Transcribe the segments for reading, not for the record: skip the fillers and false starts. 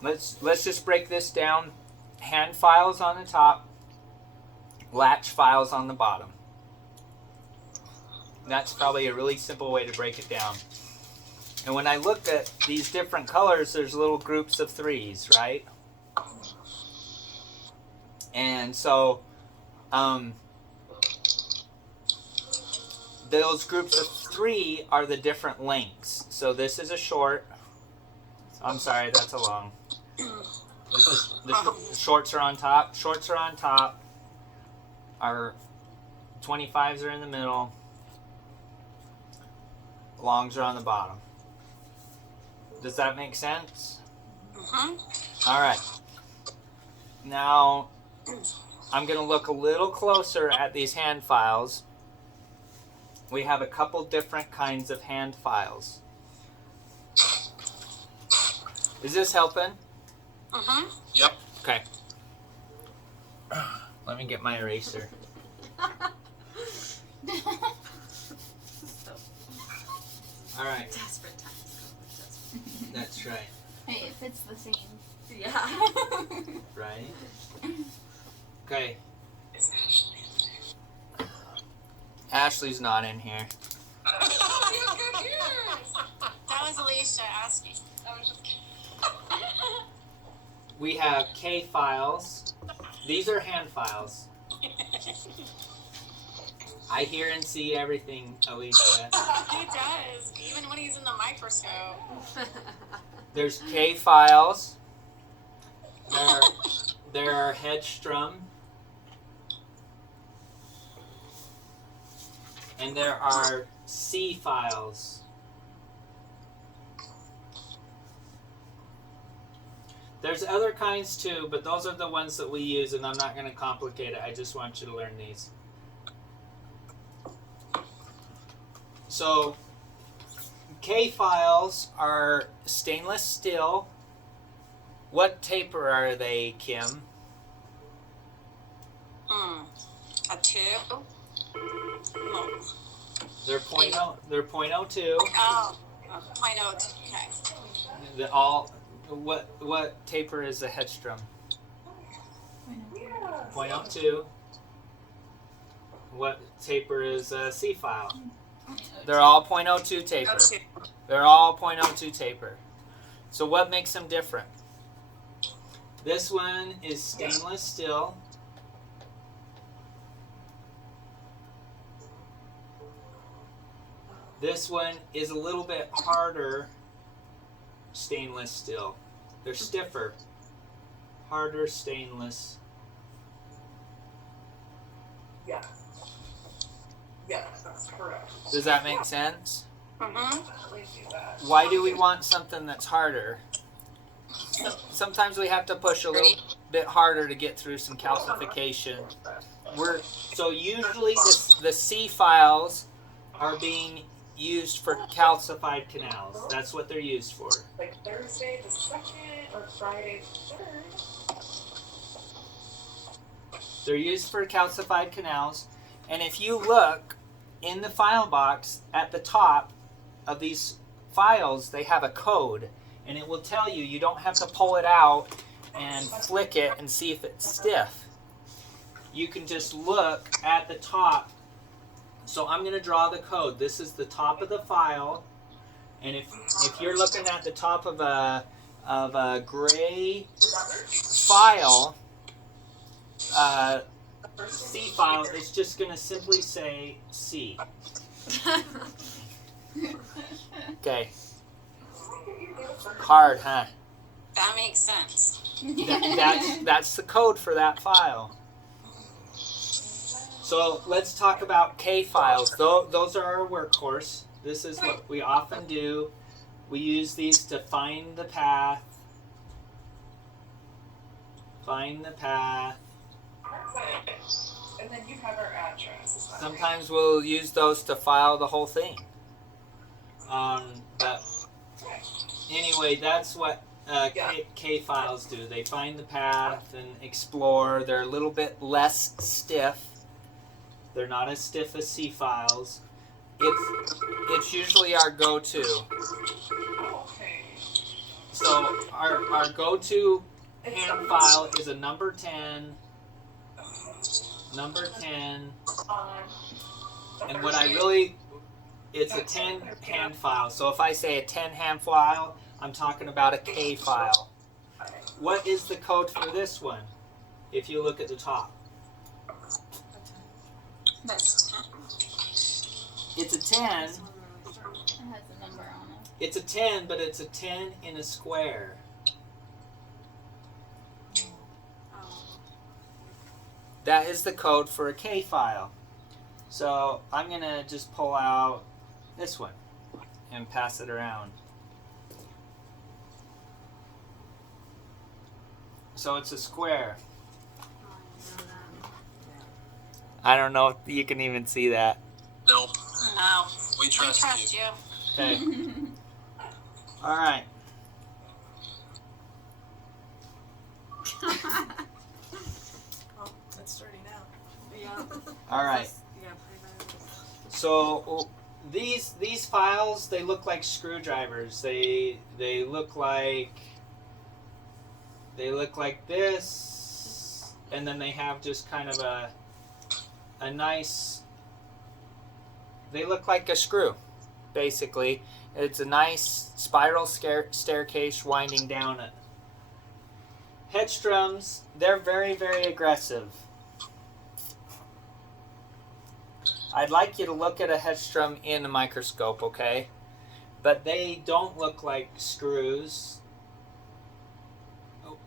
Let's just break this down. Hand files on the top, latch files on the bottom. That's probably a really simple way to break it down. And when I look at these different colors, there's little groups of threes, right? And so those groups of three are the different lengths. So this is a short. I'm sorry, that's a long. The shorts are on top. Shorts are on top. Our 25s are in the middle. Longs are on the bottom. Does that make sense? All right. Now, I'm going to look a little closer at these hand files. We have a couple different kinds of hand files. Is this helping? Yep. Okay. Let me get my eraser. All right. Desperate times. That's right. Hey, it fits the scene. Yeah. Right? Okay. Ashley's not in here. That was Alicia asking. We have K files. These are hand files. I hear and see everything, Alicia. He does, even when he's in the microscope. There's K files. There are Hedstrom. And there are C files. There's other kinds too, but those are the ones that we use, and I'm not going to complicate it. I just want you to learn these. So, K files are stainless steel. What taper are they, Kim? A 2? No. They're They're .02. Oh, 0.02. Okay. The all. What taper is a Hedstrom? 0.02. What taper is a C file? They're all .02 taper. They're all .02 taper. So what makes them different? This one is stainless steel. This one is a little bit harder stainless steel. They're stiffer, harder stainless. Yeah. Yeah, that's correct. Does that make sense? Mm-hmm. Why do we want something that's harder? Sometimes we have to push a little bit harder to get through some calcification. So usually the C files are being used for calcified canals. That's what they're used for. Like Thursday the 2nd or Friday the 3rd. They're used for calcified canals. And if you look in the file box at the top of these files, they have a code. And it will tell you, you don't have to pull it out and flick it and see if it's stiff. You can just look at the top. So I'm going to draw the code. This is the top of the file. And if you're looking at the top of a gray file, C file, it's just going to simply say C. Okay. Hard, huh? That makes sense. That's the code for that file. So let's talk about K files. Those are our workhorse. This is what we often do. We use these to find the path. Find the path. And then you have our address. Sometimes we'll use those to file the whole thing. But anyway, that's what K files do. They find the path and explore. They're a little bit less stiff. They're not as stiff as C files. It's usually our go-to. Okay. So our go-to hand file is a number 10, and what I really, it's a 10 hand file. So if I say a 10 hand file, I'm talking about a K file. What is the code for this one? If you look at the top. That's 10. It's a 10. This one it has a number on it. It's a 10, but it's a 10 in a square. That is the code for a K file. So I'm going to just pull out this one and pass it around. So it's a square. I don't know if you can even see that. Nope. No. We trust you. Okay. All right. Oh, it's starting out. Yeah. All right. Yeah, play by the rules. So these files, they look like screwdrivers. They look like this, and then they have just kind of a nice. They look like a screw, basically. It's a nice spiral staircase winding down it. Headstrums, they're very, very aggressive. I'd like you to look at a headstrum in a microscope, okay? But they don't look like screws.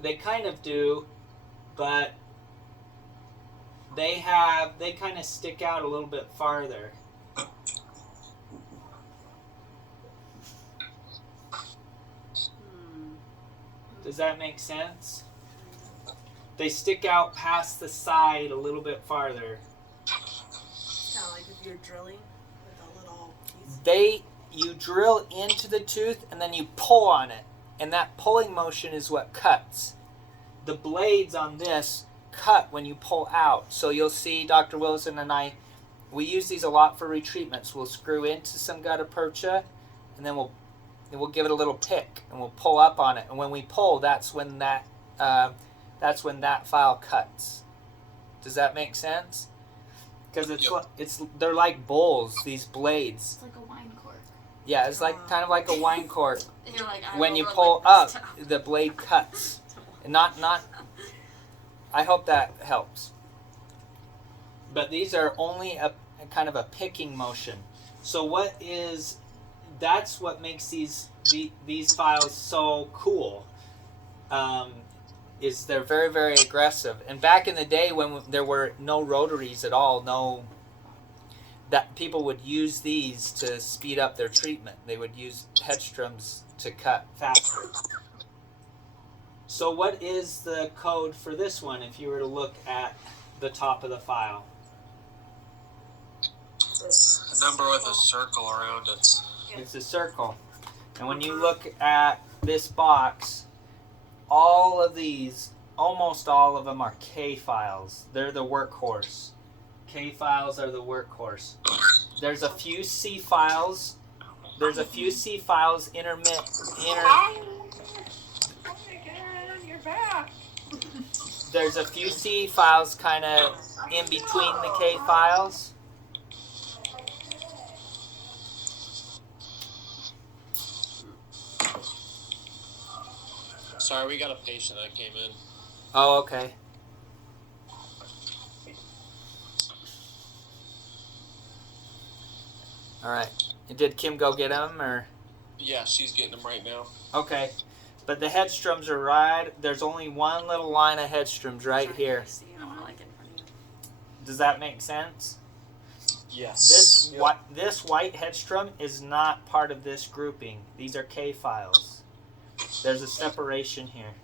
They kind of do, but they kind of stick out a little bit farther. Does that make sense? They stick out past the side a little bit farther. Kind of like if you're drilling with a little piece. You drill into the tooth and then you pull on it, and that pulling motion is what cuts. The blades on this cut when you pull out. So you'll see Dr. Wilson and I, we use these a lot for retreatments. We'll screw into some gutta percha, and then we'll give it a little pick, and we'll pull up on it. And when we pull, that's when that file cuts. Does that make sense? Because they're like bowls. These blades. It's like a wine cork. Yeah, it's like kind of like a wine cork. You're like, I When will you roll pull like up, this stuff. the blade cuts. And not. I hope that helps. But these are only a kind of a picking motion. So that's what makes these files so cool. Is they're very, very aggressive. And back in the day when there were no rotaries at all, that people would use these to speed up their treatment. They would use headstrums to cut faster. So what is the code for this one if you were to look at the top of the file? A number with a circle around it. It's a circle. And when you look at this box, all of these, almost all of them are K files. They're the workhorse. K files are the workhorse. There's a few C files. There's a few C files Oh my god, you're back. There's a few C files kind of in between the K files. Sorry, we got a patient that came in. Oh, okay. All right. Did Kim go get him, or? Yeah, she's getting them right now. Okay. But the headstrums are right. There's only one little line of headstrums right here. So you don't want to like in front of you. Does that make sense? Yes. This white headstrum is not part of this grouping. These are K files. There's a separation here.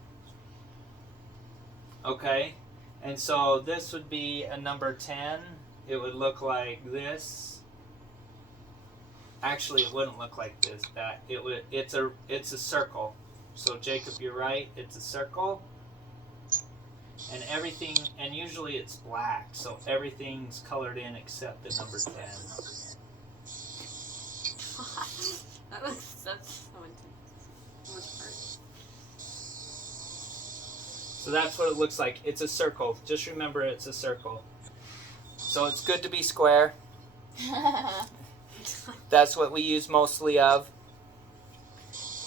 Okay? And so this would be a number 10. It would look like this. Actually, it wouldn't look like this. It's a circle. So Jacob, you're right. It's a circle. And everything, and usually it's black, so everything's colored in except the number 10. That's so intense. So much art. So that's what it looks like. It's a circle. Just remember it's a circle. So it's good to be square. That's what we use mostly of.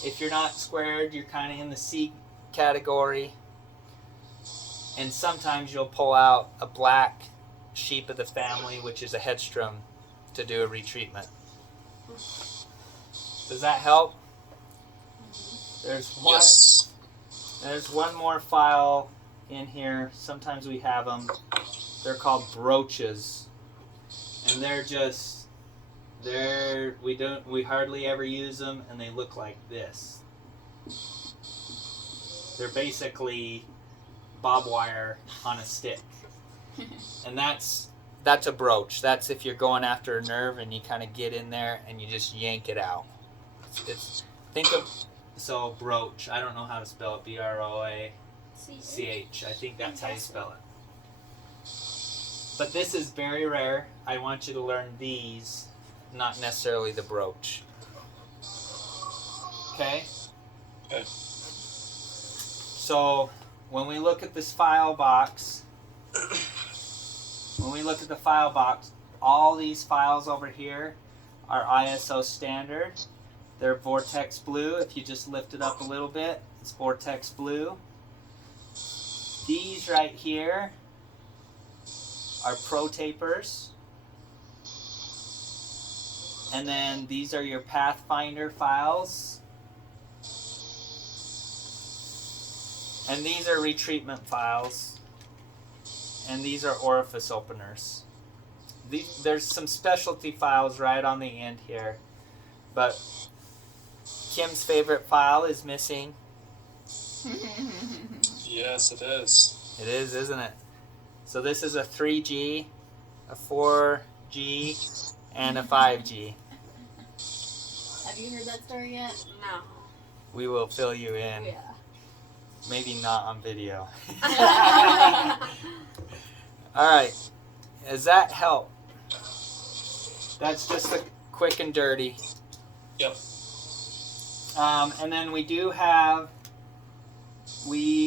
If you're not squared, you're kind of in the C category. And sometimes you'll pull out a black sheep of the family, which is a headstrom, to do a retreatment. Does that help? There's one. Yes. There's one more file in here. Sometimes we have them. They're called brooches, and we hardly ever use them, and they look like this. They're basically bob wire on a stick, and that's a brooch. That's if you're going after a nerve and you kind of get in there and you just yank it out. So brooch. I don't know how to spell it. B-R-O-A-C-H. I think that's how you spell it. But this is very rare. I want you to learn these, not necessarily the brooch. Okay? Okay. So when we look at this file box, all these files over here are ISO standard. They're Vortex Blue. If you just lift it up a little bit, it's Vortex Blue. These right here are Pro Tapers. And then these are your Pathfinder files. And these are retreatment files. And these are orifice openers. There's some specialty files right on the end here. But Kim's favorite file is missing. Yes, it is. It is, isn't it? So this is a 3G, a 4G, and a 5G. Have you heard that story yet? No. We will fill you in. Yeah. Maybe not on video. Alright. Does that help? That's just a quick and dirty. Yep. And then we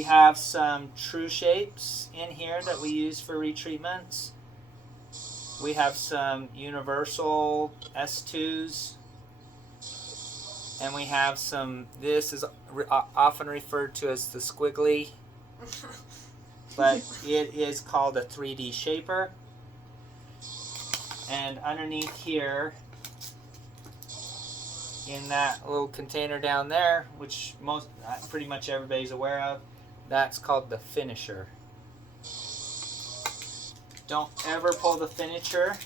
have some true shapes in here that we use for retreatments. We have some universal S2s. And we have some, this is often referred to as the squiggly, but it is called a 3D shaper. And underneath here, in that little container down there, which pretty much everybody's aware of, that's called the finisher. Don't ever pull the finisher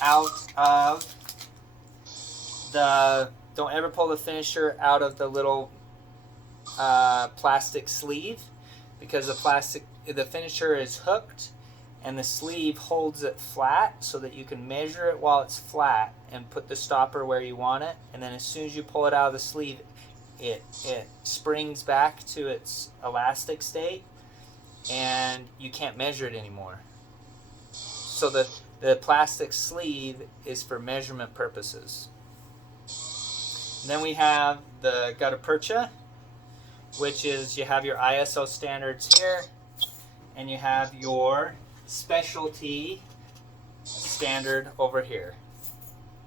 out of the little plastic sleeve, because the finisher is hooked and the sleeve holds it flat so that you can measure it while it's flat and put the stopper where you want it, and then as soon as you pull it out of the sleeve, it springs back to its elastic state and you can't measure it anymore. So the plastic sleeve is for measurement purposes. Then we have the gutta percha, which is you have your ISO standards here, and you have your specialty standard over here.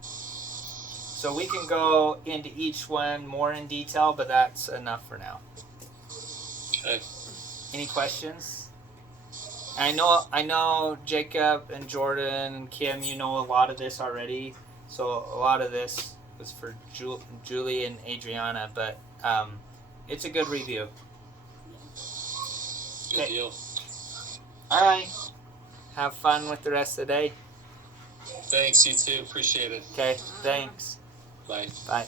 So we can go into each one more in detail, but that's enough for now. Okay. Any questions? I know Jacob and Jordan and Kim, you know a lot of this already, so a lot of this was for Julie and Adriana, but it's a good review. Good deal. All right. Have fun with the rest of the day. Thanks, you too. Appreciate it. Okay, thanks. Bye. Bye.